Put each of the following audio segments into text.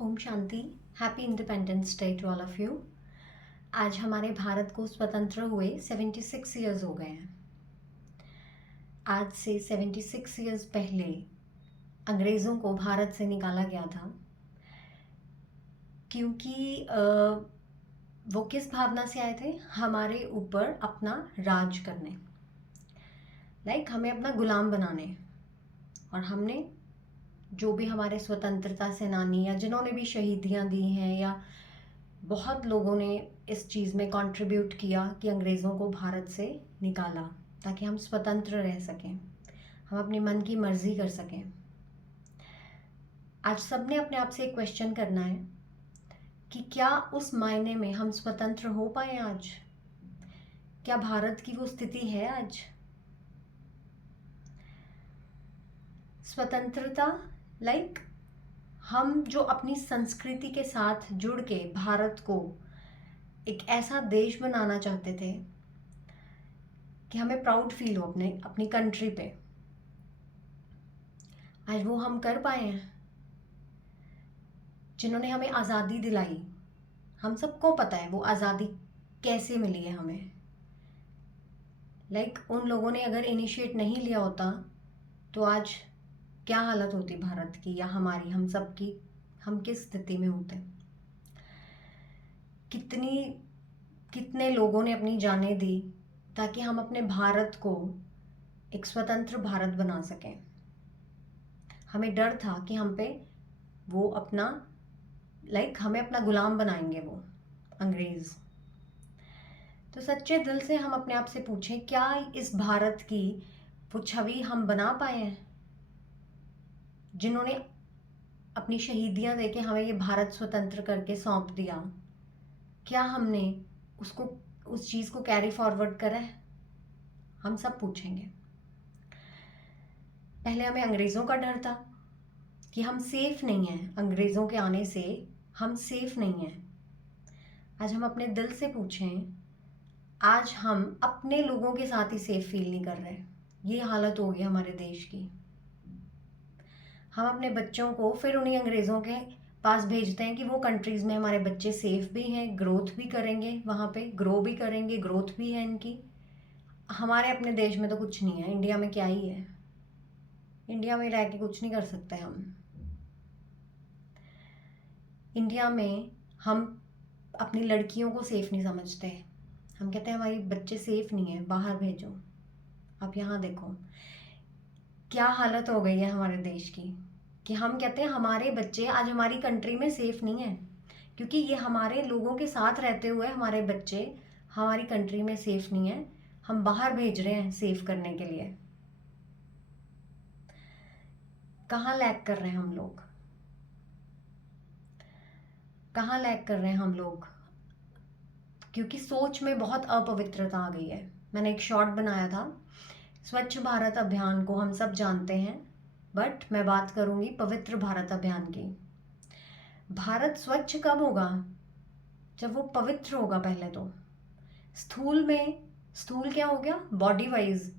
ओम शांति। Happy independence day to all of you. आज हमारे भारत को स्वतंत्र हुए 76 ईयर्स हो गए हैं। आज से 76 ईयर्स पहले अंग्रेज़ों को भारत से निकाला गया था क्योंकि वो किस भावना से आए थे? हमारे ऊपर अपना राज करने, हमें अपना गुलाम बनाने। और हमने जो भी हमारे स्वतंत्रता सेनानी या जिन्होंने भी शहीदियाँ दी हैं या बहुत लोगों ने इस चीज़ में कंट्रीब्यूट किया कि अंग्रेज़ों को भारत से निकाला ताकि हम स्वतंत्र रह सकें, हम अपनी मन की मर्ज़ी कर सकें। आज सब ने अपने आप से एक क्वेश्चन करना है कि क्या उस मायने में हम स्वतंत्र हो पाए आज? क्या भारत की वो स्थिति है आज? स्वतंत्रता हम जो अपनी संस्कृति के साथ जुड़ के भारत को एक ऐसा देश बनाना चाहते थे कि हमें प्राउड फील हो अपनी कंट्री पे, आज वो हम कर पाए हैं। जिन्होंने हमें आज़ादी दिलाई, हम सबको पता है वो आज़ादी कैसे मिली है हमें। उन लोगों ने अगर इनिशिएट नहीं लिया होता तो आज क्या हालत होती भारत की या हमारी, हम सब की, हम किस स्थिति में होते। कितने लोगों ने अपनी जानें दी ताकि हम अपने भारत को एक स्वतंत्र भारत बना सकें। हमें डर था कि हम पे वो अपना हमें अपना गुलाम बनाएंगे वो अंग्रेज़। तो सच्चे दिल से हम अपने आप से पूछें, क्या इस भारत की वो छवि हम बना पाए हैं? जिन्होंने अपनी शहीदियां देके हमें ये भारत स्वतंत्र करके सौंप दिया, क्या हमने उस चीज़ को कैरी फॉरवर्ड करा है? हम सब पूछेंगे। पहले हमें अंग्रेज़ों का डर था कि हम सेफ नहीं हैं, अंग्रेज़ों के आने से हम सेफ नहीं हैं। आज हम अपने दिल से पूछें, आज हम अपने लोगों के साथ ही सेफ फील नहीं कर रहे। ये हालत हो गई हमारे देश की। हम अपने बच्चों को फिर उन्हीं अंग्रेज़ों के पास भेजते हैं कि वो कंट्रीज़ में हमारे बच्चे सेफ भी हैं, ग्रोथ भी करेंगे, वहाँ पे ग्रो भी करेंगे, ग्रोथ भी है इनकी। हमारे अपने देश में तो कुछ नहीं है। इंडिया में क्या ही है? इंडिया में रह के कुछ नहीं कर सकते हम। इंडिया में हम अपनी लड़कियों को सेफ नहीं समझते। हम कहते हैं हमारी बच्चे सेफ नहीं है, बाहर भेजो। आप यहाँ देखो क्या हालत हो गई है हमारे देश की कि हम कहते हैं हमारे बच्चे आज हमारी कंट्री में सेफ नहीं है, क्योंकि ये हमारे लोगों के साथ रहते हुए हमारे बच्चे हमारी कंट्री में सेफ नहीं है, हम बाहर भेज रहे हैं सेफ करने के लिए। कहाँ लैग कर रहे हैं हम लोग? कहाँ लैग कर रहे हैं हम लोग? क्योंकि सोच में बहुत अपवित्रता आ गई है। मैंने एक शॉर्ट बनाया था, स्वच्छ भारत अभियान को हम सब जानते हैं, बट मैं बात करूंगी पवित्र भारत अभियान की। भारत स्वच्छ कब होगा? जब वो पवित्र होगा। पहले तो स्थूल क्या हो गया? बॉडी वाइज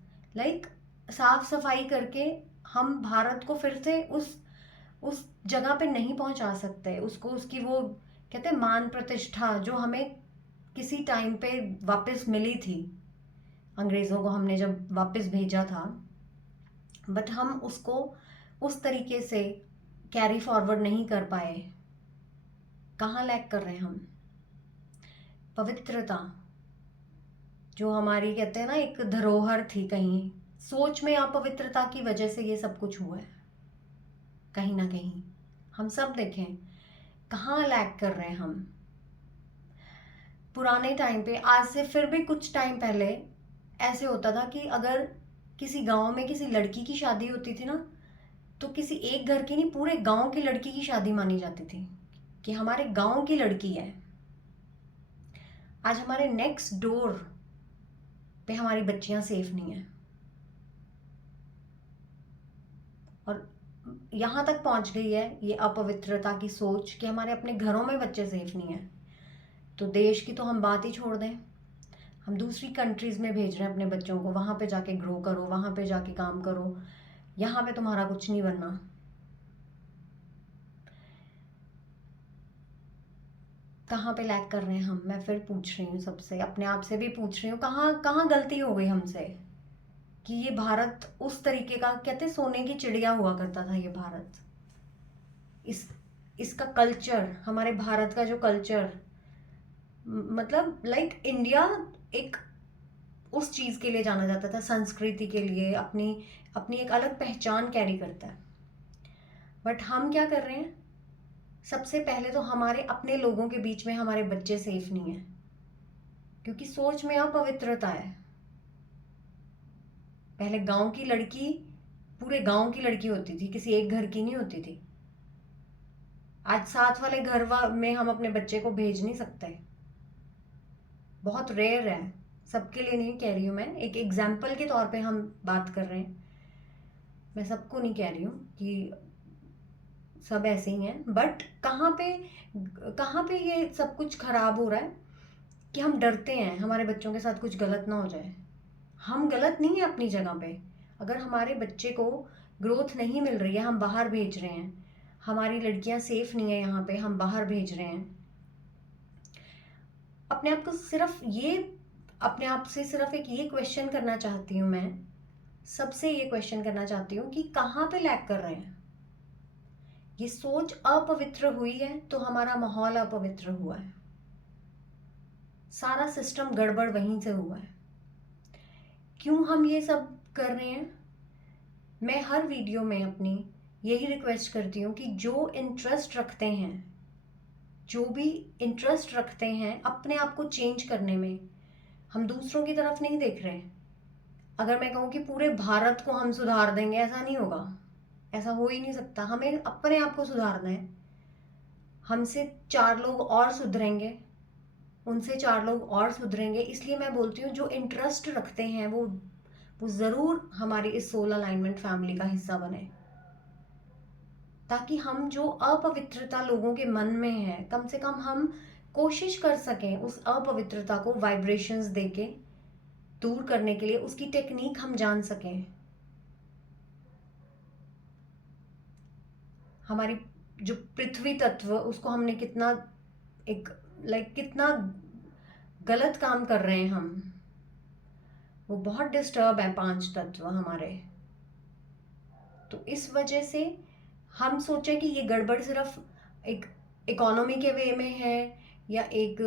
साफ सफाई करके हम भारत को फिर से उस जगह पे नहीं पहुंचा सकते उसको, उसकी वो कहते हैं मान प्रतिष्ठा जो हमें किसी टाइम पे वापस मिली थी। अंग्रेज़ों को हमने जब वापस भेजा था, बट हम उसको उस तरीके से कैरी फॉरवर्ड नहीं कर पाए। कहाँ लैग कर रहे हैं हम? पवित्रता जो हमारी कहते हैं ना एक धरोहर थी, कहीं सोच में अपवित्रता की वजह से ये सब कुछ हुआ है। कहीं ना कहीं हम सब देखें कहाँ लैग कर रहे हैं हम। पुराने टाइम पे, आज से फिर भी कुछ टाइम पहले ऐसे होता था कि अगर किसी गांव में किसी लड़की की शादी होती थी ना, तो किसी एक घर की नहीं, पूरे गांव की लड़की की शादी मानी जाती थी कि हमारे गांव की लड़की है। आज हमारे नेक्स्ट डोर पे हमारी बच्चियां सेफ नहीं है, और यहाँ तक पहुंच गई है ये अपवित्रता की सोच कि हमारे अपने घरों में बच्चे सेफ नहीं है। तो देश की तो हम बात ही छोड़ दें, हम दूसरी कंट्रीज़ में भेज रहे हैं अपने बच्चों को, वहाँ पे जाके ग्रो करो, वहाँ पे जाके काम करो, यहाँ पे तुम्हारा कुछ नहीं बनना। कहाँ पे लैग कर रहे हैं हम? मैं फिर पूछ रही हूँ सबसे, अपने आप से भी पूछ रही हूँ, कहाँ कहाँ गलती हो गई हमसे कि ये भारत उस तरीके का, कहते सोने की चिड़िया हुआ करता था ये भारत। इस इसका कल्चर, हमारे भारत का जो कल्चर, मतलब लाइक इंडिया एक उस चीज़ के लिए जाना जाता था, संस्कृति के लिए, अपनी अपनी एक अलग पहचान कैरी करता है। बट हम क्या कर रहे हैं? सबसे पहले तो हमारे अपने लोगों के बीच में हमारे बच्चे सेफ नहीं है, क्योंकि सोच में अपवित्रता है। पहले गांव की लड़की पूरे गांव की लड़की होती थी, किसी एक घर की नहीं होती थी। आज साथ वाले में हम अपने बच्चे को भेज नहीं सकते, बहुत रेयर है। सबके लिए नहीं कह रही हूँ मैं, एक एग्जाम्पल के तौर पे हम बात कर रहे हैं। मैं सबको नहीं कह रही हूँ कि सब ऐसे ही हैं, बट कहाँ पे ये सब कुछ खराब हो रहा है कि हम डरते हैं हमारे बच्चों के साथ कुछ गलत ना हो जाए। हम गलत नहीं है अपनी जगह पे। अगर हमारे बच्चे को ग्रोथ नहीं मिल रही है, हम बाहर भेज रहे हैं, हमारी लड़कियां सेफ नहीं है यहाँ पे, हम बाहर भेज रहे हैं। अपने आप को सिर्फ ये अपने आप से सिर्फ एक ये क्वेश्चन करना चाहती हूँ मैं, सबसे ये क्वेश्चन करना चाहती हूँ कि कहाँ पे लैग कर रहे हैं? ये सोच अपवित्र हुई है तो हमारा माहौल अपवित्र हुआ है, सारा सिस्टम गड़बड़ वहीं से हुआ है। क्यों हम ये सब कर रहे हैं? मैं हर वीडियो में अपनी यही रिक्वेस्ट करती हूँ कि जो इंटरेस्ट रखते हैं, जो भी इंटरेस्ट रखते हैं अपने आप को चेंज करने में, हम दूसरों की तरफ नहीं देख रहे। अगर मैं कहूँ कि पूरे भारत को हम सुधार देंगे, ऐसा नहीं होगा, ऐसा हो ही नहीं सकता। हमें अपने आप को सुधारना है। हमसे 4 लोग और सुधरेंगे, उनसे 4 लोग और सुधरेंगे। इसलिए मैं बोलती हूँ जो इंटरेस्ट रखते हैं वो ज़रूर हमारी इस सोल अलाइनमेंट फैमिली का हिस्सा बने, ताकि हम जो अपवित्रता लोगों के मन में है, कम से कम हम कोशिश कर सकें उस अपवित्रता को वाइब्रेशंस देके दूर करने के लिए, उसकी टेक्निक हम जान सकें। हमारी जो पृथ्वी तत्व, उसको हमने कितना एक कितना गलत काम कर रहे हैं हम, वो बहुत डिस्टर्ब है 5 तत्व हमारे। तो इस वजह से हम सोचें कि ये गड़बड़ सिर्फ एक इकोनॉमी के वे में है, या एक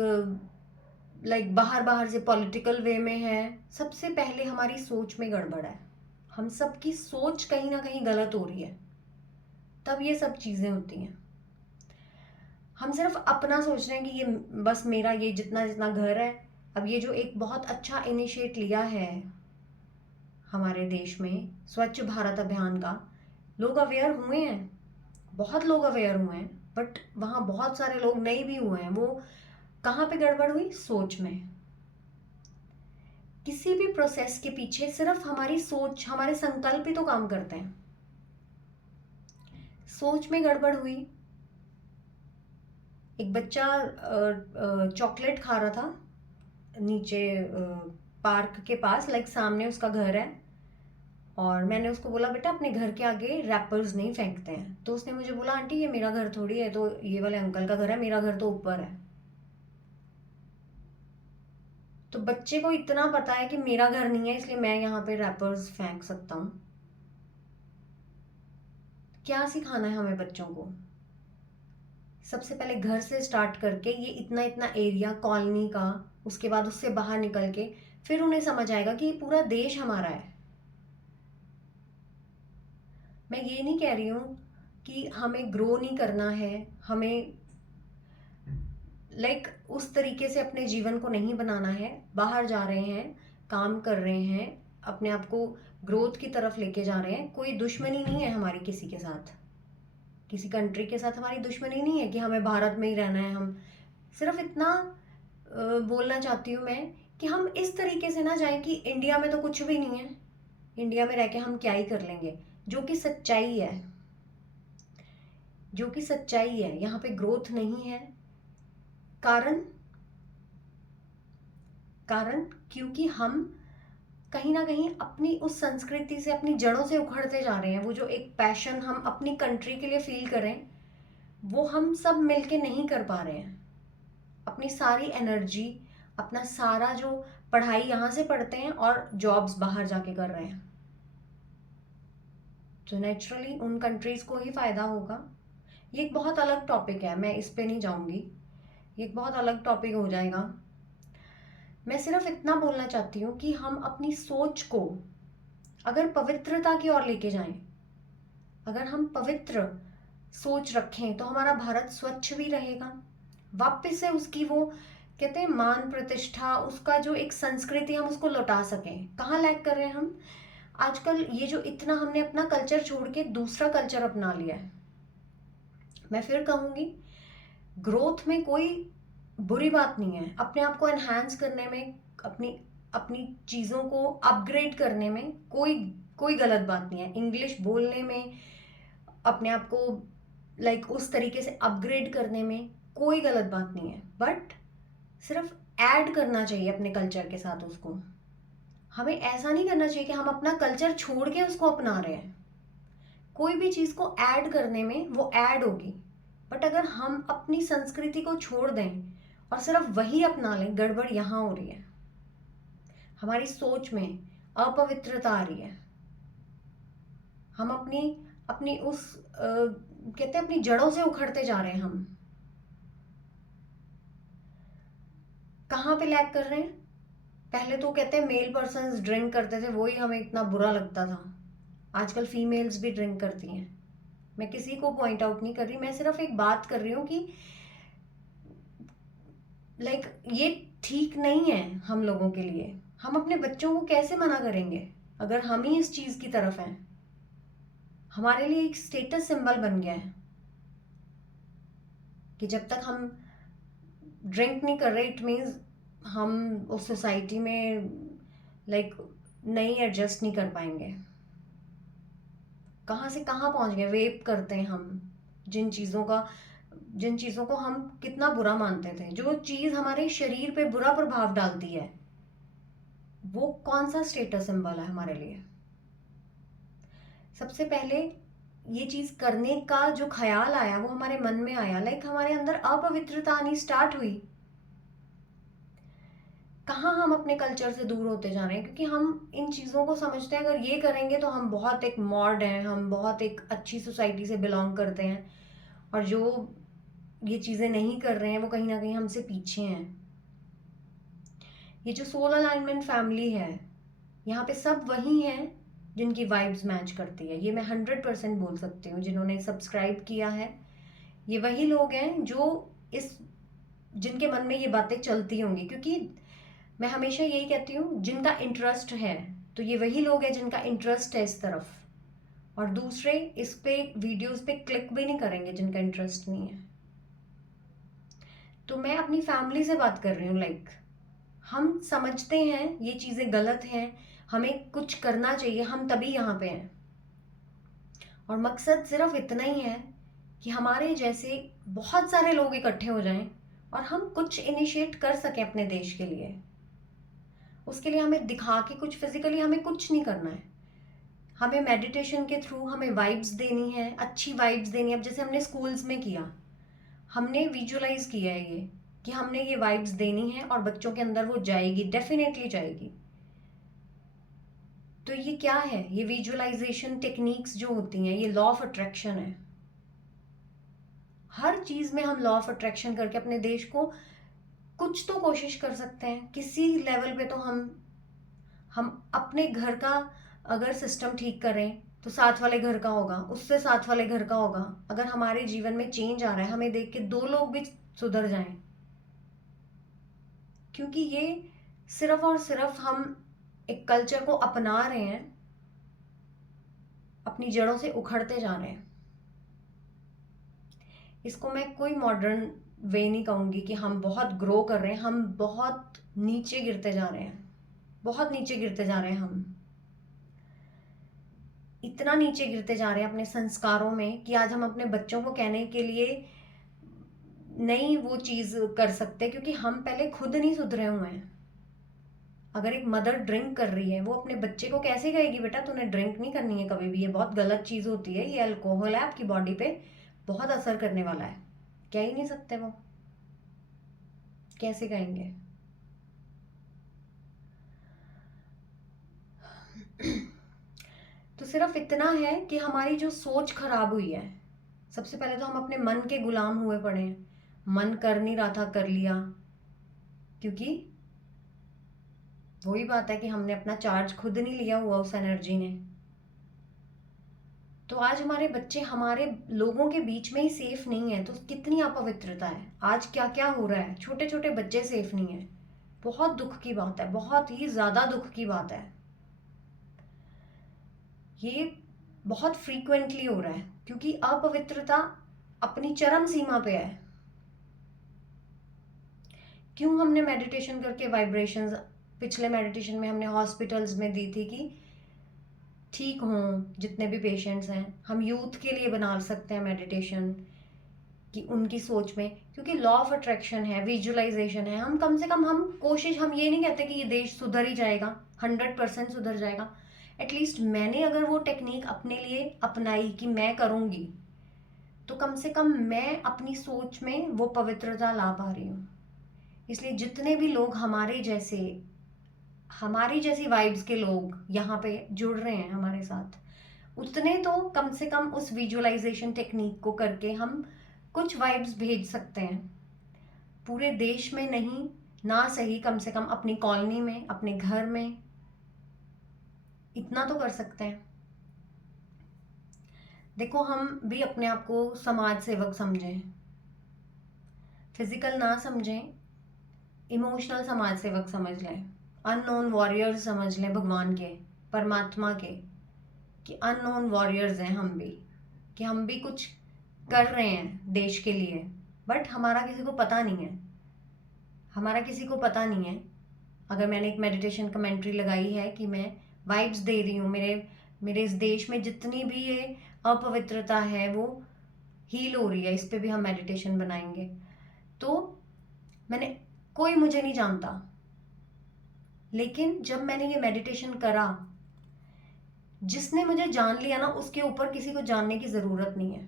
बाहर बाहर से पॉलिटिकल वे में है। सबसे पहले हमारी सोच में गड़बड़ है। हम सबकी सोच कहीं ना कहीं गलत हो रही है, तब ये सब चीज़ें होती हैं। हम सिर्फ अपना सोच रहे हैं कि ये बस मेरा ये जितना जितना घर है। अब ये जो एक बहुत अच्छा इनिशिएट लिया है हमारे देश में, स्वच्छ भारत अभियान का, लोग अवेयर हुए हैं, बहुत लोग अवेयर हुए हैं, बट वहाँ बहुत सारे लोग नहीं भी हुए हैं। वो कहाँ पे गड़बड़ हुई? सोच में। किसी भी प्रोसेस के पीछे सिर्फ हमारी सोच, हमारे संकल्प ही तो काम करते हैं। सोच में गड़बड़ हुई। एक बच्चा चॉकलेट खा रहा था नीचे पार्क के पास, सामने उसका घर है, और मैंने उसको बोला बेटा अपने घर के आगे रैपर्स नहीं फेंकते हैं। तो उसने मुझे बोला आंटी ये मेरा घर थोड़ी है, तो ये वाले अंकल का घर है, मेरा घर तो ऊपर है। तो बच्चे को इतना पता है कि मेरा घर नहीं है, इसलिए मैं यहाँ पे रैपर्स फेंक सकता हूँ। क्या सिखाना है हमें बच्चों को? सबसे पहले घर से स्टार्ट करके ये इतना इतना एरिया कॉलोनी का, उसके बाद उससे बाहर निकल के फिर उन्हें समझ आएगा कि ये पूरा देश हमारा है। मैं ये नहीं कह रही हूँ कि हमें ग्रो नहीं करना है, हमें उस तरीके से अपने जीवन को नहीं बनाना है। बाहर जा रहे हैं, काम कर रहे हैं, अपने आप को ग्रोथ की तरफ लेके जा रहे हैं। कोई दुश्मनी नहीं है हमारी किसी के साथ, किसी कंट्री के साथ हमारी दुश्मनी नहीं है कि हमें भारत में ही रहना है। हम सिर्फ इतना बोलना चाहती हूँ मैं कि हम इस तरीके से ना जाएं कि इंडिया में तो कुछ भी नहीं है, इंडिया में रह के हम क्या ही कर लेंगे। जो कि सच्चाई है, जो कि सच्चाई है। यहाँ पे ग्रोथ नहीं है। कारण कारण क्योंकि हम कहीं ना कहीं अपनी उस संस्कृति से, अपनी जड़ों से उखड़ते जा रहे हैं। वो जो एक पैशन हम अपनी कंट्री के लिए फील करें, वो हम सब मिलके नहीं कर पा रहे हैं। अपनी सारी एनर्जी, अपना सारा जो पढ़ाई यहाँ से पढ़ते हैं और जॉब्स बाहर जाके कर रहे हैं, तो नेचुरली उन कंट्रीज़ को ही फ़ायदा होगा। ये एक बहुत अलग टॉपिक है, मैं इस पे नहीं जाऊँगी, ये एक बहुत अलग टॉपिक हो जाएगा। मैं सिर्फ इतना बोलना चाहती हूँ कि हम अपनी सोच को अगर पवित्रता की ओर लेके जाएं, अगर हम पवित्र सोच रखें तो हमारा भारत स्वच्छ भी रहेगा, वापस से उसकी वो कहते हैं मान प्रतिष्ठा, उसका जो एक संस्कृति हम उसको लौटा सकें। कहाँ लैग कर रहे हैं हम आजकल? ये जो इतना हमने अपना कल्चर छोड़ के दूसरा कल्चर अपना लिया है। मैं फिर कहूँगी, ग्रोथ में कोई बुरी बात नहीं है, अपने आप को एनहांस करने में, अपनी अपनी चीज़ों को अपग्रेड करने में कोई कोई गलत बात नहीं है। इंग्लिश बोलने में, अपने आप को उस तरीके से अपग्रेड करने में कोई गलत बात नहीं है, बट सिर्फ ऐड करना चाहिए अपने कल्चर के साथ उसको। हमें ऐसा नहीं करना चाहिए कि हम अपना कल्चर छोड़ के उसको अपना रहे हैं। कोई भी चीज़ को ऐड करने में वो ऐड होगी, बट अगर हम अपनी संस्कृति को छोड़ दें और सिर्फ वही अपना लें, गड़बड़ यहाँ हो रही है। हमारी सोच में अपवित्रता आ रही है। हम अपनी अपनी उस कहते हैं अपनी जड़ों से उखड़ते जा रहे हैं। हम कहाँ पे लैग कर रहे हैं? पहले तो कहते हैं मेल पर्सन्स ड्रिंक करते थे, वही हमें इतना बुरा लगता था। आजकल फीमेल्स भी ड्रिंक करती हैं। मैं किसी को पॉइंट आउट नहीं कर रही, मैं सिर्फ एक बात कर रही हूँ कि ये ठीक नहीं है हम लोगों के लिए। हम अपने बच्चों को कैसे मना करेंगे अगर हम ही इस चीज़ की तरफ हैं? हमारे लिए एक स्टेटस सिंबल बन गया है कि जब तक हम ड्रिंक नहीं कर रहे, इट मीन्स हम उस सोसाइटी में नहीं एडजस्ट नहीं कर पाएंगे। कहाँ से कहाँ पहुँच गए? वेप करते हैं हम, जिन चीज़ों को हम कितना बुरा मानते थे, जो चीज़ हमारे शरीर पे बुरा प्रभाव डालती है, वो कौन सा स्टेटस सिंबल है हमारे लिए? सबसे पहले ये चीज़ करने का जो ख्याल आया वो हमारे मन में आया, हमारे अंदर अपवित्रता आनी स्टार्ट हुई। कहाँ हम अपने कल्चर से दूर होते जा रहे हैं, क्योंकि हम इन चीज़ों को समझते हैं अगर ये करेंगे तो हम बहुत एक मॉड हैं, हम बहुत एक अच्छी सोसाइटी से बिलोंग करते हैं, और जो ये चीज़ें नहीं कर रहे हैं वो कहीं ना कहीं हमसे पीछे हैं। ये जो सोल अलाइनमेंट फैमिली है, यहाँ पे सब वही हैं जिनकी वाइब्स मैच करती है। ये मैं 100% बोल सकती हूँ। जिन्होंने सब्सक्राइब किया है, ये वही लोग हैं जो जिनके मन में ये बातें चलती होंगी, क्योंकि मैं हमेशा यही कहती हूँ, जिनका इंटरेस्ट है तो ये वही लोग हैं जिनका इंटरेस्ट है इस तरफ, और दूसरे इस पे वीडियोस पे क्लिक भी नहीं करेंगे जिनका इंटरेस्ट नहीं है। तो मैं अपनी फैमिली से बात कर रही हूँ, हम समझते हैं ये चीज़ें गलत हैं, हमें कुछ करना चाहिए, हम तभी यहाँ पे हैं। और मकसद सिर्फ इतना ही है कि हमारे जैसे बहुत सारे लोग इकट्ठे हो जाएं और हम कुछ इनिशिएट कर सकें अपने देश के लिए। उसके लिए हमें दिखा के कुछ फिजिकली हमें कुछ नहीं करना है, हमें मेडिटेशन के थ्रू हमें वाइब्स देनी है, अच्छी वाइब्स देनी है। अब जैसे हमने स्कूल्स में किया, हमने विजुअलाइज किया है ये कि हमने ये वाइब्स देनी है और बच्चों के अंदर वो जाएगी, डेफिनेटली जाएगी। तो ये क्या है? ये विजुअलाइजेशन टेक्निक्स जो होती हैं, ये लॉ ऑफ अट्रैक्शन है। हर चीज़ में हम लॉ ऑफ अट्रैक्शन करके अपने देश को कुछ तो कोशिश कर सकते हैं किसी लेवल पे। तो हम अपने घर का अगर सिस्टम ठीक करें तो साथ वाले घर का होगा, उससे साथ वाले घर का होगा। अगर हमारे जीवन में चेंज आ रहा है, हमें देख के 2 लोग भी सुधर जाएं, क्योंकि ये सिर्फ और सिर्फ हम एक कल्चर को अपना रहे हैं, अपनी जड़ों से उखड़ते जा रहे हैं। इसको मैं कोई मॉडर्न वे नहीं कहूँगी कि हम बहुत ग्रो कर रहे हैं, हम बहुत नीचे गिरते जा रहे हैं, बहुत नीचे गिरते जा रहे हैं। हम इतना नीचे गिरते जा रहे हैं अपने संस्कारों में कि आज हम अपने बच्चों को कहने के लिए नहीं वो चीज़ कर सकते, क्योंकि हम पहले खुद नहीं सुधरे हुए हैं। अगर एक मदर ड्रिंक कर रही है, वो अपने बच्चे को कैसे कहेगी बेटा तूने ड्रिंक नहीं करनी है कभी भी, ये बहुत गलत चीज़ होती है, ये अल्कोहल है, आपकी बॉडी पे बहुत असर करने वाला है। कह ही नहीं सकते वो। कैसे कहेंगे? तो सिर्फ इतना है कि हमारी जो सोच खराब हुई है, सबसे पहले तो हम अपने मन के गुलाम हुए पड़े हैं। मन कर नहीं रहा था, कर लिया, क्योंकि वही बात है कि हमने अपना चार्ज खुद नहीं लिया हुआ उस एनर्जी ने। तो आज हमारे बच्चे हमारे लोगों के बीच में ही सेफ नहीं है, तो कितनी अपवित्रता है। आज क्या क्या हो रहा है, छोटे छोटे बच्चे सेफ नहीं है। बहुत दुख की बात है, बहुत ही ज्यादा दुख की बात है। ये बहुत फ्रीक्वेंटली हो रहा है क्योंकि अपवित्रता अपनी चरम सीमा पे है। क्यों हमने मेडिटेशन करके वाइब्रेशंस, पिछले मेडिटेशन में हमने हॉस्पिटल्स में दी थी कि ठीक हों जितने भी पेशेंट्स हैं। हम यूथ के लिए बना सकते हैं मेडिटेशन कि उनकी सोच में, क्योंकि लॉ ऑफ अट्रैक्शन है, विजुअलाइजेशन है। हम कम से कम हम कोशिश, हम ये नहीं कहते कि ये देश सुधर ही जाएगा, 100% सुधर जाएगा। एटलीस्ट मैंने अगर वो टेक्निक अपने लिए अपनाई कि मैं करूँगी, तो कम से कम मैं अपनी सोच में वो पवित्रता ला पा रही हूँ। इसलिए जितने भी लोग हमारी जैसी वाइब्स के लोग यहाँ पे जुड़ रहे हैं हमारे साथ, उतने तो कम से कम उस विजुअलाइजेशन टेक्निक को करके हम कुछ वाइब्स भेज सकते हैं। पूरे देश में नहीं, ना सही, कम से कम अपनी कॉलोनी में, अपने घर में इतना तो कर सकते हैं। देखो, हम भी अपने आप को समाज सेवक समझें, फिजिकल ना समझें, इमोशनल समाज सेवक समझ लें, अननोन वॉरियर्स समझ लें भगवान के, परमात्मा के, कि अननोन वॉरियर्स हैं हम भी, कि हम भी कुछ कर रहे हैं देश के लिए, बट हमारा किसी को पता नहीं है। हमारा किसी को पता नहीं है। अगर मैंने एक मेडिटेशन कमेंट्री लगाई है कि मैं वाइब्स दे रही हूँ, मेरे इस देश में जितनी भी ये अपवित्रता है वो हील हो रही है, इस पे भी हम मेडिटेशन बनाएंगे। तो मैंने, कोई मुझे नहीं जानता, लेकिन जब मैंने ये मेडिटेशन करा, जिसने मुझे जान लिया ना, उसके ऊपर किसी को जानने की जरूरत नहीं है।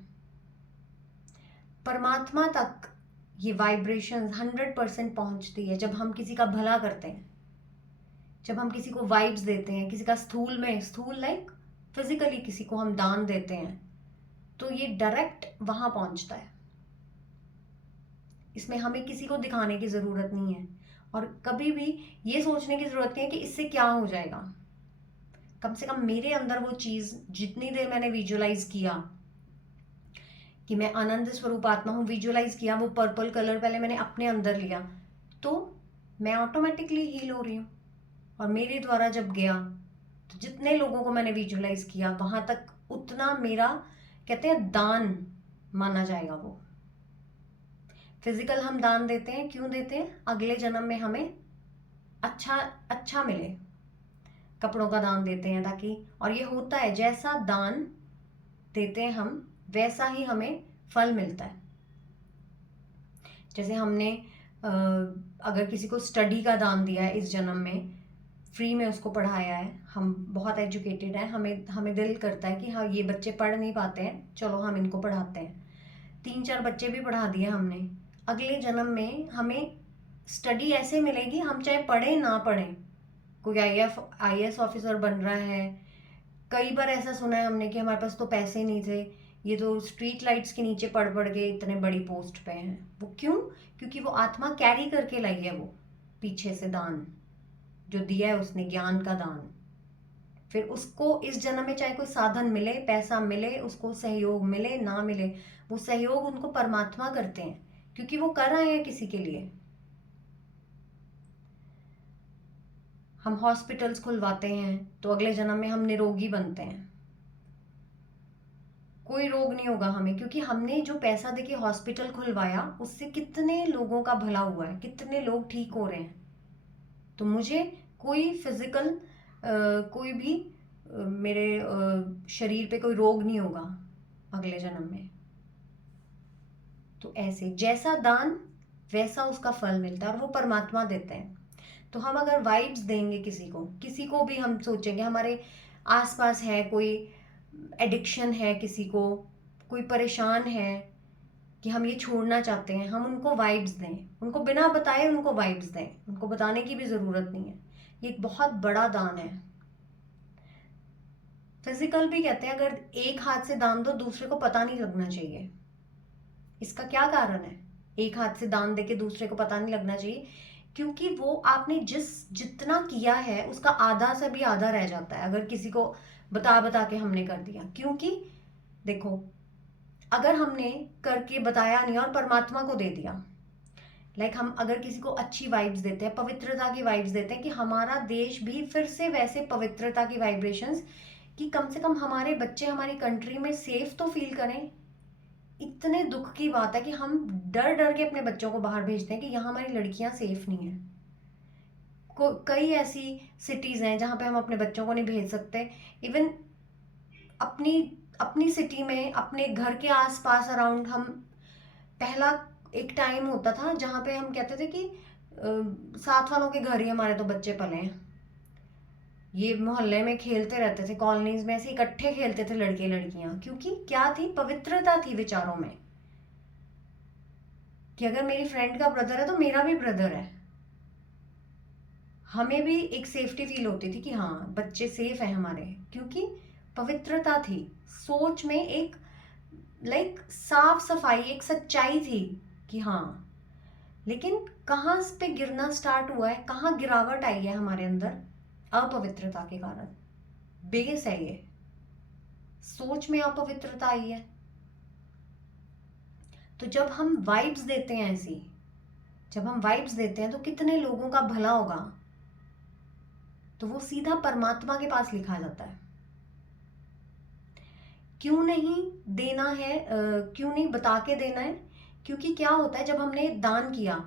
परमात्मा तक ये वाइब्रेशन 100% पहुंचती है जब हम किसी का भला करते हैं, जब हम किसी को वाइब्स देते हैं, किसी का स्थूल लाइक फिजिकली किसी को हम दान देते हैं, तो ये डायरेक्ट वहां पहुंचता है। इसमें हमें किसी को दिखाने की जरूरत नहीं है, और कभी भी ये सोचने की जरूरत नहीं है कि इससे क्या हो जाएगा। कम से कम मेरे अंदर वो चीज, जितनी देर मैंने विजुअलाइज किया कि मैं आनंद स्वरूप आत्मा हूँ, विजुअलाइज किया, वो पर्पल कलर पहले मैंने अपने अंदर लिया, तो मैं ऑटोमेटिकली हील हो रही हूँ। और मेरे द्वारा जब गया, तो जितने लोगों को मैंने विजुअलाइज किया, वहां तक उतना मेरा, कहते हैं, दान माना जाएगा। वो फिजिकल हम दान देते हैं, क्यों देते हैं? अगले जन्म में हमें अच्छा अच्छा मिले, कपड़ों का दान देते हैं ताकि, और ये होता है, जैसा दान देते हैं हम, वैसा ही हमें फल मिलता है। जैसे हमने अगर किसी को स्टडी का दान दिया है इस जन्म में, फ्री में उसको पढ़ाया है, हम बहुत एजुकेटेड हैं, हमें हमें दिल करता है कि हाँ, ये बच्चे पढ़ नहीं पाते हैं, चलो हम इनको पढ़ाते हैं। 3-4 बच्चे भी पढ़ा दिए हमने, अगले जन्म में हमें स्टडी ऐसे मिलेगी, हम चाहे पढ़ें ना पढ़ें। कोई IAS ऑफिसर बन रहा है, कई बार ऐसा सुना है हमने कि हमारे पास तो पैसे नहीं थे, ये तो स्ट्रीट लाइट्स के नीचे पढ़ पढ़ के इतने बड़ी पोस्ट पे हैं। वो क्यों? क्योंकि वो आत्मा कैरी करके लाई है, वो पीछे से दान जो दिया है उसने, ज्ञान का दान। फिर उसको इस जन्म में चाहे कोई साधन मिले, पैसा मिले, उसको सहयोग मिले ना मिले, वो सहयोग उनको परमात्मा करते हैं, क्योंकि वो कर रहे हैं किसी के लिए। हम हॉस्पिटल्स खुलवाते हैं तो अगले जन्म में हम निरोगी बनते हैं, कोई रोग नहीं होगा हमें, क्योंकि हमने जो पैसा देके हॉस्पिटल खुलवाया, उससे कितने लोगों का भला हुआ है, कितने लोग ठीक हो रहे हैं। तो मुझे कोई फिजिकल कोई भी मेरे शरीर पे कोई रोग नहीं होगा अगले जन्म में। तो ऐसे जैसा दान वैसा उसका फल मिलता है, और वो परमात्मा देते हैं। तो हम अगर वाइब्स देंगे किसी को भी, हम सोचेंगे हमारे आसपास है कोई एडिक्शन है, किसी को कोई परेशान है, कि हम ये छोड़ना चाहते हैं, हम उनको वाइब्स दें, उनको बिना बताए उनको वाइब्स दें, उनको बताने की भी ज़रूरत नहीं है। ये एक बहुत बड़ा दान है। फिजिकल भी कहते हैं, अगर एक हाथ से दान दो दूसरे को पता नहीं लगना चाहिए। इसका क्या कारण है एक हाथ से दान देके दूसरे को पता नहीं लगना चाहिए? क्योंकि वो आपने जितना किया है उसका आधा से भी आधा रह जाता है अगर किसी को बता बता के हमने कर दिया। क्योंकि देखो, अगर हमने करके बताया नहीं और परमात्मा को दे दिया, हम अगर किसी को अच्छी वाइब्स देते हैं, पवित्रता की वाइब्स देते हैं, कि हमारा देश भी फिर से वैसे पवित्रता की वाइब्रेशंस, कि कम से कम हमारे बच्चे हमारी कंट्री में सेफ तो फील करें। इतने दुख की बात है कि हम डर डर के अपने बच्चों को बाहर भेजते हैं कि यहाँ हमारी लड़कियां सेफ नहीं है। कई ऐसी सिटीज़ हैं जहाँ पे हम अपने बच्चों को नहीं भेज सकते। इवन अपनी अपनी सिटी में, अपने घर के आसपास अराउंड, हम पहला एक टाइम होता था जहाँ पे हम कहते थे कि साथ वालों के घर ही हमारे तो बच्चे पले हैं। ये मोहल्ले में खेलते रहते थे, कॉलोनीज में ऐसे इकट्ठे खेलते थे लड़के लड़कियां, क्योंकि क्या थी, पवित्रता थी विचारों में, कि अगर मेरी फ्रेंड का ब्रदर है तो मेरा भी ब्रदर है। हमें भी एक सेफ्टी फील होती थी कि हाँ बच्चे सेफ हैं हमारे, क्योंकि पवित्रता थी। सोच में एक साफ सफाई, एक सच्चाई थी कि हाँ। लेकिन कहाँ पे गिरना स्टार्ट हुआ है, कहाँ गिरावट आई है हमारे अंदर? अपवित्रता के कारण। बेस है ये, सोच में अपवित्रता आई है। तो जब हम वाइब्स देते हैं ऐसी, जब हम वाइब्स देते हैं तो कितने लोगों का भला होगा, तो वो सीधा परमात्मा के पास लिखा जाता है। क्यों नहीं देना है, क्यों नहीं बता के देना है? क्योंकि क्या होता है, जब हमने दान किया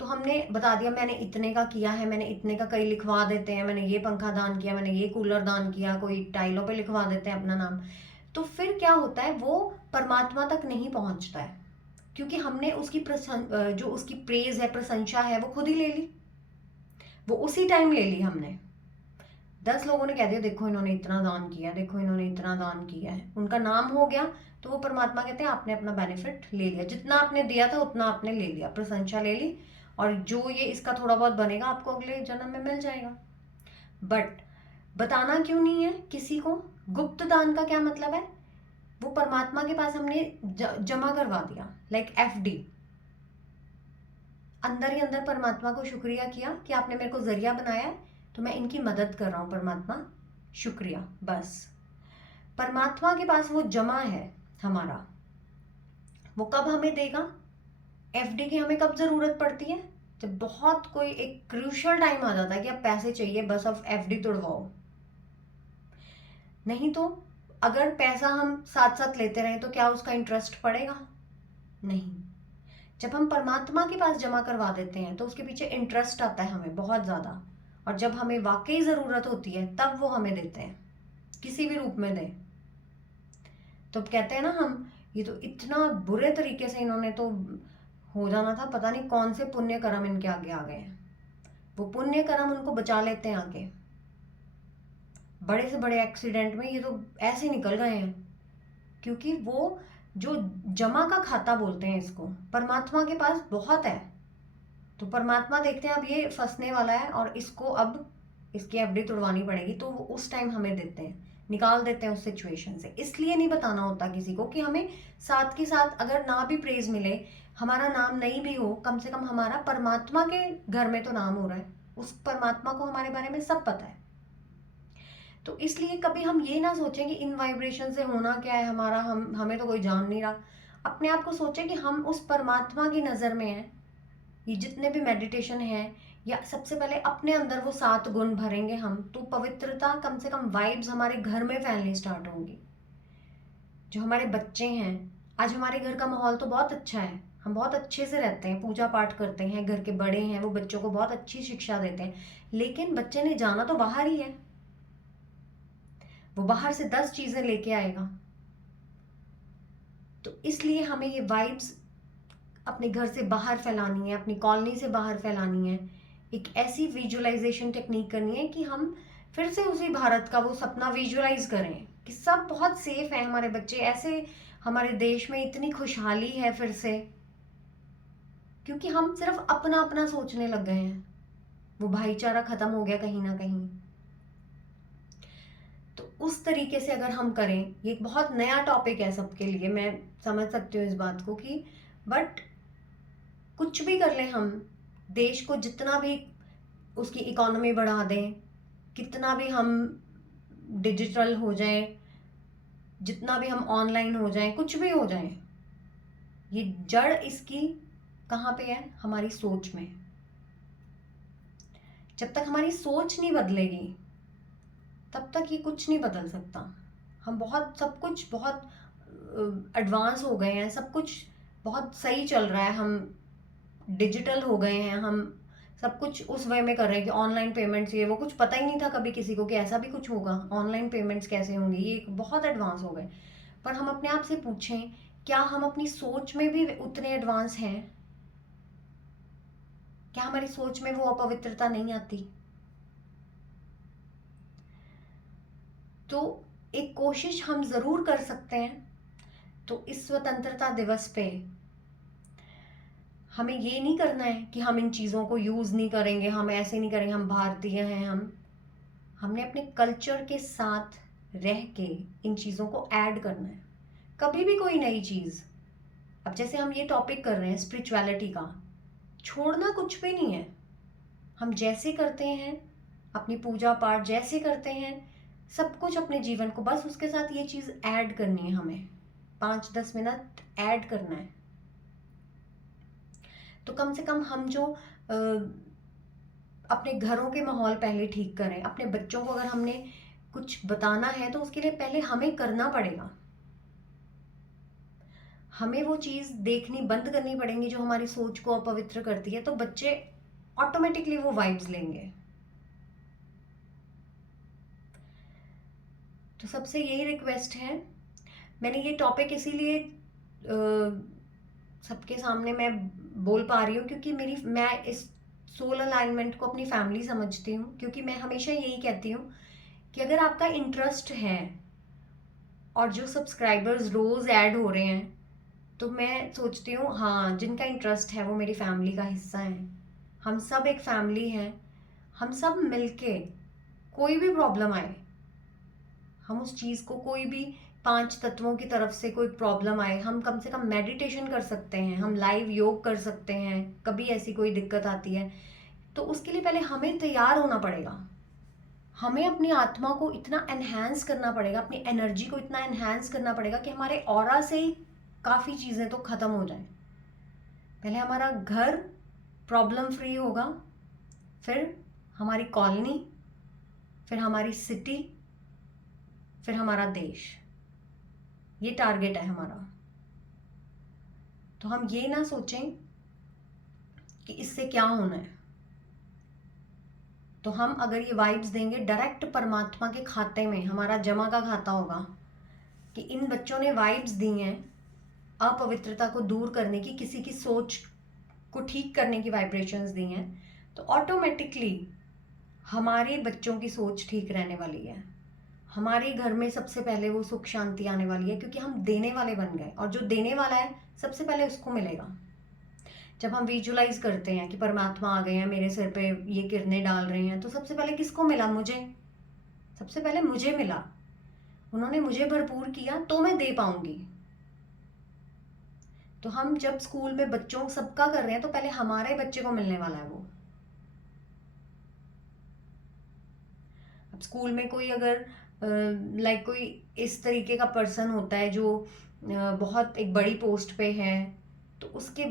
तो हमने बता दिया मैंने इतने का किया है, मैंने इतने का, कई लिखवा देते हैं मैंने ये पंखा दान किया, मैंने ये कूलर दान किया, कोई टाइलों पे लिखवा देते हैं अपना नाम। तो फिर क्या होता है, वो परमात्मा तक नहीं पहुंचता है, क्योंकि हमने उसकी जो उसकी प्रेज है, प्रशंसा है, वो खुद ही ले ली, वो उसी टाइम ले ली हमने। 10 लोगों ने कह दिया देखो इन्होंने इतना दान किया, देखो इन्होंने इतना दान किया है, उनका नाम हो गया, तो वो परमात्मा कहते हैं आपने अपना बेनिफिट ले लिया, जितना आपने दिया था उतना आपने ले लिया, प्रशंसा ले ली, और जो ये इसका थोड़ा बहुत बनेगा आपको अगले जन्म में मिल जाएगा। बट बताना क्यों नहीं है किसी को? गुप्त दान का क्या मतलब है? वो परमात्मा के पास हमने जमा करवा दिया, FD। अंदर ही अंदर परमात्मा को शुक्रिया किया कि आपने मेरे को जरिया बनाया है, तो मैं इनकी मदद कर रहा हूं परमात्मा, शुक्रिया। बस परमात्मा के पास वो जमा है हमारा। वो कब हमें देगा? FD की हमें कब जरूरत पड़ती है? जब बहुत कोई एक क्रूशियल टाइम आ जाता है कि अब पैसे चाहिए, बस अब FD तोड़वाओ। नहीं तो अगर पैसा हम साथ साथ लेते रहे तो क्या उसका इंटरेस्ट पड़ेगा? नहीं। जब हम परमात्मा के पास जमा करवा देते हैं तो उसके पीछे इंटरेस्ट आता है हमें बहुत ज़्यादा, और जब हमें वाकई ज़रूरत होती है तब वो हमें देते हैं, किसी भी रूप में दें। तो कहते हैं ना हम, ये तो इतना बुरे तरीके से इन्होंने तो हो जाना था, पता नहीं कौन से पुण्य कर्म इनके आगे आ गए हैं। वो पुण्य कर्म उनको बचा लेते हैं आगे। बड़े से बड़े एक्सीडेंट में ये तो ऐसे निकल गए हैं, क्योंकि वो जो जमा का खाता बोलते हैं इसको, परमात्मा के पास बहुत है। तो परमात्मा देखते हैं अब ये फंसने वाला है और इसको अब इसकी FD तुड़वानी पड़ेगी, तो वो उस टाइम हमें देते हैं, निकाल देते हैं उस सिचुएशन से। इसलिए नहीं बताना होता किसी को कि हमें साथ के साथ अगर ना भी प्रेज मिले, हमारा नाम नहीं भी हो, कम से कम हमारा परमात्मा के घर में तो नाम हो रहा है, उस परमात्मा को हमारे बारे में सब पता है। तो इसलिए कभी हम ये ना सोचें कि इन वाइब्रेशन से होना क्या है हमारा, हमें तो कोई जान नहीं रहा। अपने आप को सोचें कि हम उस परमात्मा की नज़र में हैं। ये जितने भी मेडिटेशन है, या सबसे पहले अपने अंदर वो 7 गुण भरेंगे हम, तो पवित्रता, कम से कम वाइब्स हमारे घर में फैलनी स्टार्ट होंगी। जो हमारे बच्चे हैं, आज हमारे घर का माहौल तो बहुत अच्छा है, हम बहुत अच्छे से रहते हैं, पूजा पाठ करते हैं, घर के बड़े हैं वो बच्चों को बहुत अच्छी शिक्षा देते हैं, लेकिन बच्चे ने जाना तो बाहर ही है, वो बाहर से 10 चीजें लेके आएगा। तो इसलिए हमें ये वाइब्स अपने घर से बाहर फैलानी है, अपनी कॉलोनी से बाहर फैलानी है। एक ऐसी विजुअलाइजेशन टेक्निक करनी है कि हम फिर से उसी भारत का वो सपना विजुअलाइज करें कि सब बहुत सेफ है, हमारे बच्चे ऐसे हमारे देश में इतनी खुशहाली है फिर से, क्योंकि हम सिर्फ अपना अपना सोचने लग गए हैं। वो भाईचारा खत्म हो गया कहीं ना कहीं। तो उस तरीके से अगर हम करें, ये एक बहुत नया टॉपिक है सबके लिए, मैं समझ सकती हूँ इस बात को कि बट कुछ भी कर लें हम, देश को जितना भी उसकी इकोनॉमी बढ़ा दें, कितना भी हम डिजिटल हो जाएं, जितना भी हम ऑनलाइन हो जाएं, कुछ भी हो जाएं, ये जड़ इसकी कहाँ पे है? हमारी सोच में। जब तक हमारी सोच नहीं बदलेगी तब तक ये कुछ नहीं बदल सकता। हम बहुत सब कुछ बहुत एडवांस हो गए हैं, सब कुछ बहुत सही चल रहा है, हम डिजिटल हो गए हैं, हम सब कुछ उस वे में कर रहे हैं कि ऑनलाइन पेमेंट्स, ये वो, कुछ पता ही नहीं था कभी किसी को कि ऐसा भी कुछ होगा, ऑनलाइन पेमेंट्स कैसे होंगी, ये बहुत एडवांस हो गए। पर हम अपने आप से पूछें, क्या हम अपनी सोच में भी उतने एडवांस हैं? क्या हमारी सोच में वो अपवित्रता नहीं आती? तो एक कोशिश हम जरूर कर सकते हैं। तो इस स्वतंत्रता दिवस पे हमें ये नहीं करना है कि हम इन चीज़ों को यूज़ नहीं करेंगे, हम ऐसे नहीं करेंगे, हम भारतीय हैं, हमने अपने कल्चर के साथ रह के इन चीज़ों को ऐड करना है। कभी भी कोई नई चीज़, अब जैसे हम ये टॉपिक कर रहे हैं स्पिरिचुअलिटी का, छोड़ना कुछ भी नहीं है। हम जैसे करते हैं अपनी पूजा पाठ, जैसे करते हैं सब कुछ अपने जीवन को, बस उसके साथ ये चीज़ ऐड करनी है, हमें 5-10 मिनट ऐड करना है। तो कम से कम हम जो अपने घरों के माहौल पहले ठीक करें। अपने बच्चों को अगर हमने कुछ बताना है तो उसके लिए पहले हमें करना पड़ेगा, हमें वो चीज़ देखनी बंद करनी पड़ेगी जो हमारी सोच को अपवित्र करती है, तो बच्चे ऑटोमेटिकली वो वाइब्स लेंगे। तो सबसे यही रिक्वेस्ट है। मैंने ये टॉपिक इसीलिए सबके सामने मैं बोल पा रही हूँ क्योंकि मैं इस सोल अलाइनमेंट को अपनी फैमिली समझती हूँ। क्योंकि मैं हमेशा यही कहती हूँ कि अगर आपका इंटरेस्ट है और जो सब्सक्राइबर्स रोज़ ऐड हो रहे हैं, तो मैं सोचती हूँ हाँ, जिनका इंटरेस्ट है वो मेरी फैमिली का हिस्सा है। हम सब एक फैमिली हैं। हम सब मिलके, कोई भी प्रॉब्लम आए, हम उस चीज़ को, कोई भी 5 तत्वों की तरफ से कोई प्रॉब्लम आए, हम कम से कम मेडिटेशन कर सकते हैं, हम लाइव योग कर सकते हैं। कभी ऐसी कोई दिक्कत आती है तो उसके लिए पहले हमें तैयार होना पड़ेगा। हमें अपनी आत्मा को इतना एनहांस करना पड़ेगा, अपनी एनर्जी को इतना एनहांस करना पड़ेगा कि हमारे ऑरा से ही काफ़ी चीज़ें तो ख़त्म हो जाएं। पहले हमारा घर प्रॉब्लम फ्री होगा, फिर हमारी कॉलोनी, फिर हमारी सिटी, फिर हमारा देश। ये टारगेट है हमारा। तो हम ये ना सोचें कि इससे क्या होना है। तो हम अगर ये वाइब्स देंगे डायरेक्ट परमात्मा के खाते में, हमारा जमा का खाता होगा कि इन बच्चों ने वाइब्स दी हैं अपवित्रता को दूर करने की, किसी की सोच को ठीक करने की वाइब्रेशंस दी हैं, तो ऑटोमेटिकली हमारे बच्चों की सोच ठीक रहने वाली है। हमारे घर में सबसे पहले वो सुख शांति आने वाली है, क्योंकि हम देने वाले बन गए, और जो देने वाला है सबसे पहले उसको मिलेगा। जब हम विजुलाइज करते हैं कि परमात्मा आ गए हैं मेरे सिर पे, ये किरणें डाल रहे हैं, तो सबसे पहले किसको मिला? मुझे। सबसे पहले मुझे मिला, उन्होंने मुझे भरपूर किया तो मैं दे पाऊंगी। तो हम जब स्कूल में बच्चों सबका कर रहे हैं तो पहले हमारे बच्चे को मिलने वाला है वो। अब स्कूल में कोई अगर लाइक कोई इस तरीके का पर्सन होता है जो बहुत एक बड़ी पोस्ट पे है, तो उसके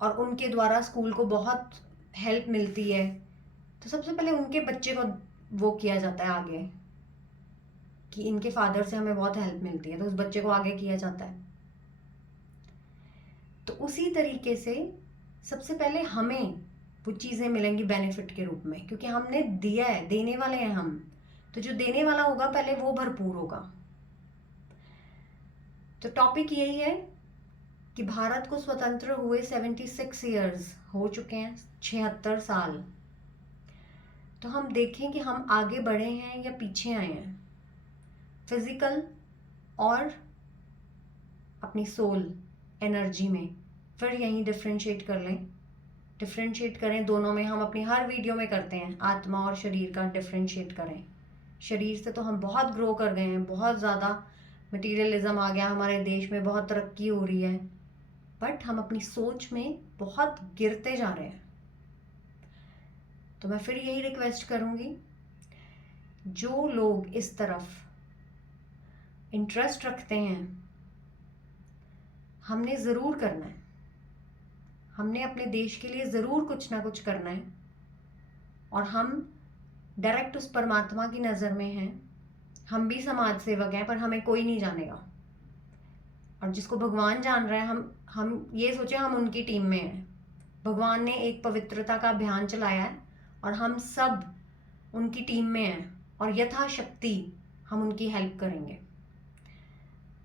और उनके द्वारा स्कूल को बहुत हेल्प मिलती है, तो सबसे पहले उनके बच्चे को वो किया जाता है आगे, कि इनके फादर से हमें बहुत हेल्प मिलती है, तो उस बच्चे को आगे किया जाता है। तो उसी तरीके से सबसे पहले हमें वो चीज़ें मिलेंगी बेनिफिट के रूप में, क्योंकि हमने दिया है, देने वाले हैं हम। तो जो देने वाला होगा पहले वो भरपूर होगा। तो टॉपिक यही है कि भारत को स्वतंत्र हुए 76 ईयर्स हो चुके हैं, 76 साल। तो हम देखें कि हम आगे बढ़े हैं या पीछे आए हैं, फिजिकल और अपनी सोल एनर्जी में, फिर यहीं डिफ्रेंशिएट कर लें, डिफ्रेंशिएट करें दोनों में। हम अपनी हर वीडियो में करते हैं, आत्मा और शरीर का डिफ्रेंशिएट करें। शरीर से तो हम बहुत ग्रो कर गए हैं, बहुत ज़्यादा मटीरियलिज्म आ गया हमारे देश में, बहुत तरक्की हो रही है, बट हम अपनी सोच में बहुत गिरते जा रहे हैं। तो मैं फिर यही रिक्वेस्ट करूँगी, जो लोग इस तरफ इंटरेस्ट रखते हैं, हमने ज़रूर करना है, हमने अपने देश के लिए ज़रूर कुछ ना कुछ करना है, और हम डायरेक्ट उस परमात्मा की नज़र में हैं। हम भी समाज सेवक हैं, पर हमें कोई नहीं जानेगा, और जिसको भगवान जान रहा है, हम ये सोचे हम उनकी टीम में हैं। भगवान ने एक पवित्रता का अभियान चलाया है और हम सब उनकी टीम में हैं, और यथाशक्ति हम उनकी हेल्प करेंगे।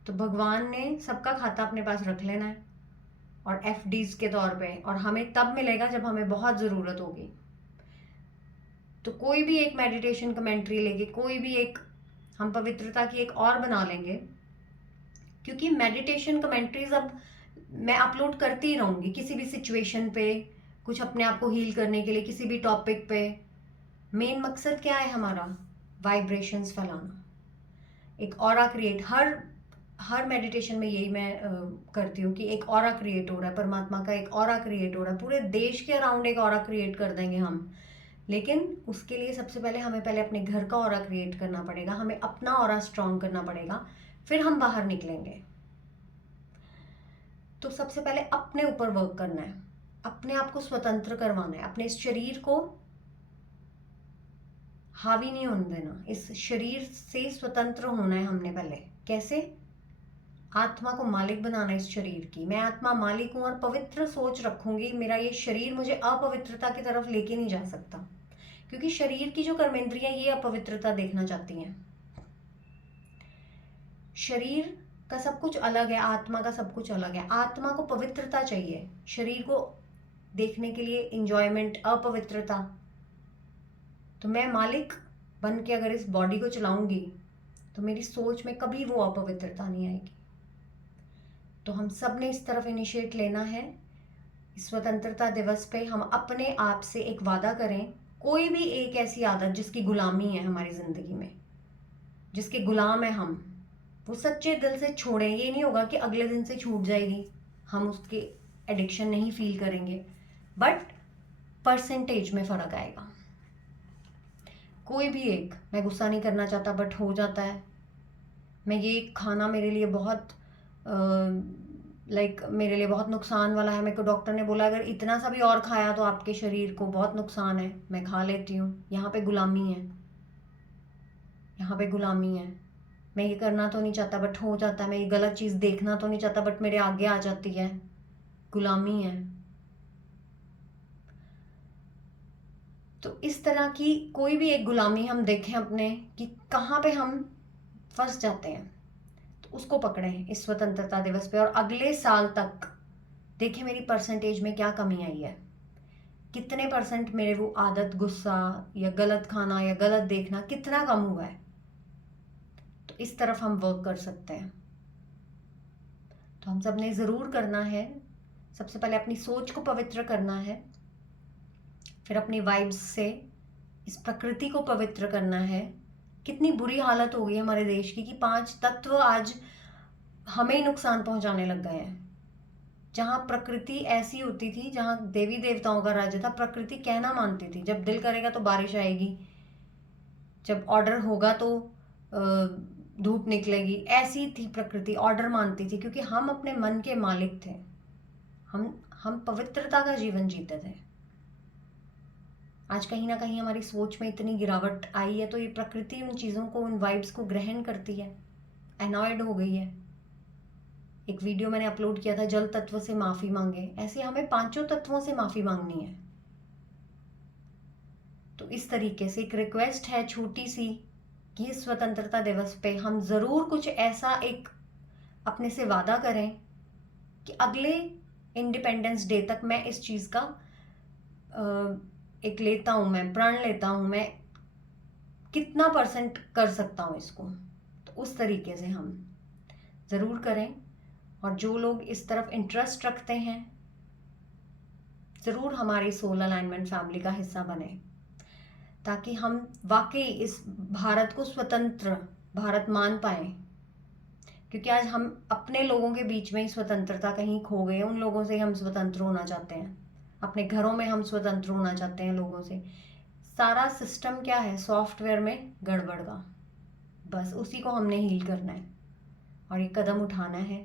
तो भगवान ने सबका खाता अपने पास रख लेना है, और एफडीज के तौर पे, और हमें तब मिलेगा जब हमें बहुत ज़रूरत होगी। तो कोई भी एक मेडिटेशन कमेंट्री लेके, कोई भी एक हम पवित्रता की एक और बना लेंगे, क्योंकि मेडिटेशन कमेंट्रीज अब मैं अपलोड करती ही रहूँगी किसी भी सिचुएशन पे, कुछ अपने आप को हील करने के लिए, किसी भी टॉपिक पे। मेन मकसद क्या है हमारा? वाइब्रेशंस फैलाना, एक ऑरा क्रिएट। हर मेडिटेशन में यही मैं करती हूँ कि एक ऑरा क्रिएट हो रहा है, परमात्मा का एक ऑरा क्रिएट हो रहा है, पूरे देश के अराउंड एक ऑरा क्रिएट कर देंगे हम। लेकिन उसके लिए सबसे पहले हमें पहले अपने घर का ऑरा क्रिएट करना पड़ेगा, हमें अपना ऑरा स्ट्रॉन्ग करना पड़ेगा, फिर हम बाहर निकलेंगे। तो सबसे पहले अपने ऊपर वर्क करना है, अपने आप को स्वतंत्र करवाना है, अपने इस शरीर को हावी नहीं होने देना, इस शरीर से स्वतंत्र होना है हमने पहले। कैसे? आत्मा को मालिक बनाना इस शरीर की। मैं आत्मा मालिक हूं और पवित्र सोच रखूंगी, मेरा ये शरीर मुझे अपवित्रता की तरफ लेके नहीं जा सकता, क्योंकि शरीर की जो कर्मेंद्रियां ये अपवित्रता देखना चाहती हैं। शरीर का सब कुछ अलग है, आत्मा का सब कुछ अलग है। आत्मा को पवित्रता चाहिए, शरीर को देखने के लिए इंजॉयमेंट, अपवित्रता। तो मैं मालिक बन के अगर इस बॉडी को चलाऊंगी तो मेरी सोच में कभी वो अपवित्रता नहीं आएगी। तो हम सब ने इस तरफ इनिशिएट लेना है। स्वतंत्रता दिवस पे हम अपने आप से एक वादा करें, कोई भी एक ऐसी आदत जिसकी गुलामी है हमारी जिंदगी में, जिसके गुलाम है हम, वो सच्चे दिल से छोड़ें। ये नहीं होगा कि अगले दिन से छूट जाएगी, हम उसके एडिक्शन नहीं फील करेंगे, बट परसेंटेज में फ़र्क आएगा। कोई भी एक, मैं गुस्सा नहीं करना चाहता बट हो जाता है, मैं ये खाना मेरे लिए बहुत मेरे लिए बहुत नुकसान वाला है, मेरे को डॉक्टर ने बोला अगर इतना सा भी और खाया तो आपके शरीर को बहुत नुकसान है, मैं खा लेती हूँ। यहाँ पे गुलामी है, यहाँ पे गुलामी है। मैं ये करना तो नहीं चाहता बट हो जाता है, मैं ये गलत चीज़ देखना तो नहीं चाहता बट मेरे आगे आ जाती है, गुलामी है। तो इस तरह की कोई भी एक गुलामी हम देखें अपने कि कहाँ पे हम फंस जाते हैं, तो उसको पकड़ें इस स्वतंत्रता दिवस पे, और अगले साल तक देखें मेरी परसेंटेज में क्या कमी आई है, कितने परसेंट मेरे वो आदत, गुस्सा या गलत खाना या गलत देखना कितना कम हुआ है। तो इस तरफ हम वर्क कर सकते हैं। तो हम सब ने ज़रूर करना है, सबसे पहले अपनी सोच को पवित्र करना है, फिर अपनी वाइब्स से इस प्रकृति को पवित्र करना है। कितनी बुरी हालत हो गई हमारे देश की कि 5 तत्व आज हमें ही नुकसान पहुंचाने लग गए हैं। जहाँ प्रकृति ऐसी होती थी, जहाँ देवी देवताओं का राज्य था, प्रकृति कहना मानती थी, जब दिल करेगा तो बारिश आएगी, जब ऑर्डर होगा तो धूप निकलेगी। ऐसी थी प्रकृति, ऑर्डर मानती थी, क्योंकि हम अपने मन के मालिक थे, हम पवित्रता का जीवन जीते थे। आज कहीं ना कहीं हमारी सोच में इतनी गिरावट आई है, तो ये प्रकृति उन चीज़ों को, उन वाइब्स को ग्रहण करती है, एनॉयड हो गई है। एक वीडियो मैंने अपलोड किया था, जल तत्व से माफ़ी मांगे, ऐसे हमें 5 तत्वों से माफ़ी मांगनी है। तो इस तरीके से एक रिक्वेस्ट है छोटी सी कि इस स्वतंत्रता दिवस पे हम ज़रूर कुछ ऐसा एक अपने से वादा करें कि अगले इंडिपेंडेंस डे तक मैं इस चीज़ का एक लेता हूँ, मैं प्रण लेता हूँ, मैं कितना परसेंट कर सकता हूँ इसको। तो उस तरीके से हम ज़रूर करें। और जो लोग इस तरफ इंटरेस्ट रखते हैं ज़रूर हमारी सोल अलाइनमेंट फैमिली का हिस्सा बने, ताकि हम वाकई इस भारत को स्वतंत्र भारत मान पाए। क्योंकि आज हम अपने लोगों के बीच में ही स्वतंत्रता कहीं खो गए, उन लोगों से हम स्वतंत्र होना चाहते हैं, अपने घरों में हम स्वतंत्र होना चाहते हैं लोगों से। सारा सिस्टम क्या है, सॉफ्टवेयर में गड़बड़ का, बस उसी को हमने हील करना है और ये कदम उठाना है।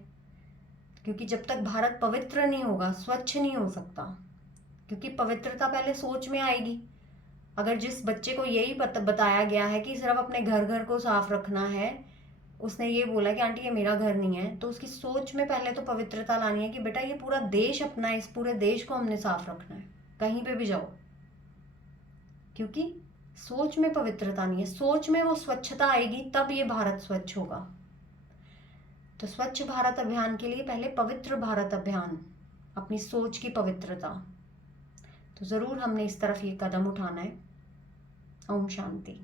क्योंकि जब तक भारत पवित्र नहीं होगा, स्वच्छ नहीं हो सकता, क्योंकि पवित्रता पहले सोच में आएगी। अगर जिस बच्चे को यही बताया गया है कि सिर्फ अपने घर घर को साफ रखना है, उसने ये बोला कि आंटी ये मेरा घर नहीं है, तो उसकी सोच में पहले तो पवित्रता लानी है कि बेटा ये पूरा देश अपना है, इस पूरे देश को हमने साफ रखना है, कहीं पे भी जाओ। क्योंकि सोच में पवित्रता नहीं है, सोच में वो स्वच्छता आएगी तब ये भारत स्वच्छ होगा। तो स्वच्छ भारत अभियान के लिए पहले पवित्र भारत अभियान, अपनी सोच की पवित्रता, तो ज़रूर हमने इस तरफ ये कदम उठाना है। ओम शांति।